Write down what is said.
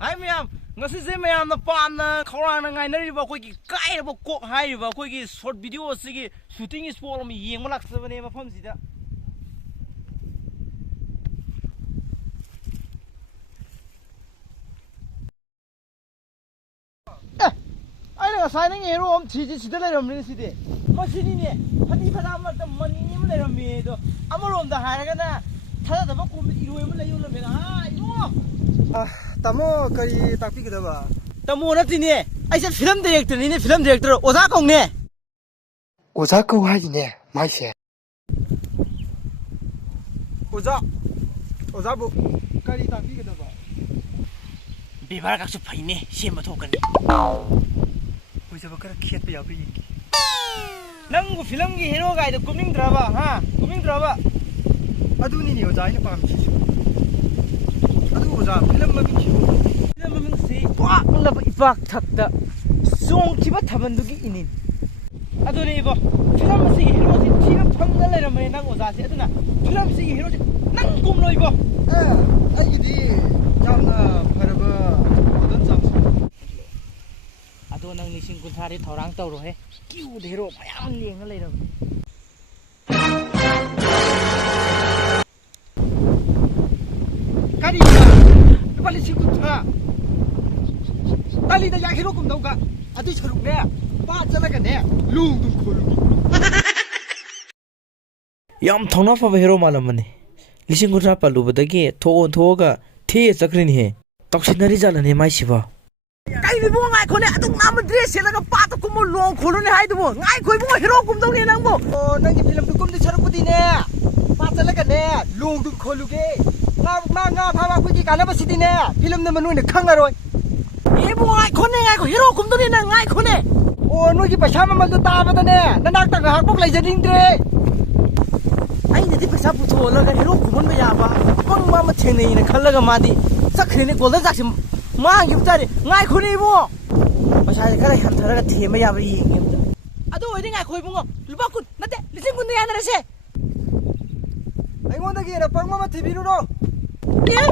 Hai miyam, ngasi se miyam na pam na khawrang na ngai na riba koi ki kai ba kok hai riba koi ki short video sigi shooting spot mi yeng malak sabane mafam sida. Ai na sai nang hero om chi sida lai ram ni sidi. Masini ne phani phana ma ta mani ni ma lai ram mi do. Amarom da hai ga na thada da ba ko mi iroi ma lai yo la me na ha iro. Tamo kari takpi kita ba? Tamo na tini. Ai se film director ni ne film director oza kong ne. Oza kau hai ne, mai se. Oza bu kari takpi kita ba? Bibar ka su phai ne sem ma thokan. Oza ba kara khiat pe ya pe yin ki. Nang gu film gi hero ga da kuming draba ha, kuming draba. Adu ni oza ina pam chi su. Adu oza film ma bi chi. Film ma si wa la ba ibak thak da song chi ba thaban du gi inin. Adu ni bo film si hero si thi na phang na lai ram me nang oza si aduna film si hero si nang kum loi bo. Ai gi di jam na phara ba odan jam su. Ado nang nising kun thari thorang taw ro he. Kiu de hero mayam leng na lai ram. Kari Bali si kutra. Kali da yak hero kum dau ka. Adi charuk ne. Pa chala ka ne. Lung dum kholu. Yam thongna fa hero malam mane. Lising kutra palu badagi thon thoga the chakrin he. Toksinari jala ne mai siba. Kai bi bo ngai khone atung nam dress sela ka pa to kum long kholu ne hai du bo. Ngai khoi bo hero kum dau ne nang bo. Oh, nang gi film tu kum di charuk di ne. Pa chala ka ne. Lung dum kholu ge. Nga phaba ku ki kana ba siti ne. Film ne manu ne khangaroi. E bo ngai khone ngai ko hero kum dau ne nang ngai khone. Oh, noi ki paisa ma mal tu ta ba da ne. Nanak ta ga hak bok lai jading tre. Ai ne di paisa pu tho la ga hero kum ba ya ba. Pang ma ma theng nei ne khalla ga ma di. Sakhe ne golden jak sim ma gi tare ngai khone bo. Paisa ne kara han thara ga the ma ya ba yi ngem. Ado oi ngai khoi bungo. Lupa kun nate lising kun ne ya na re se. Ai ngon da gi na pang ma ma thibiru no. Ye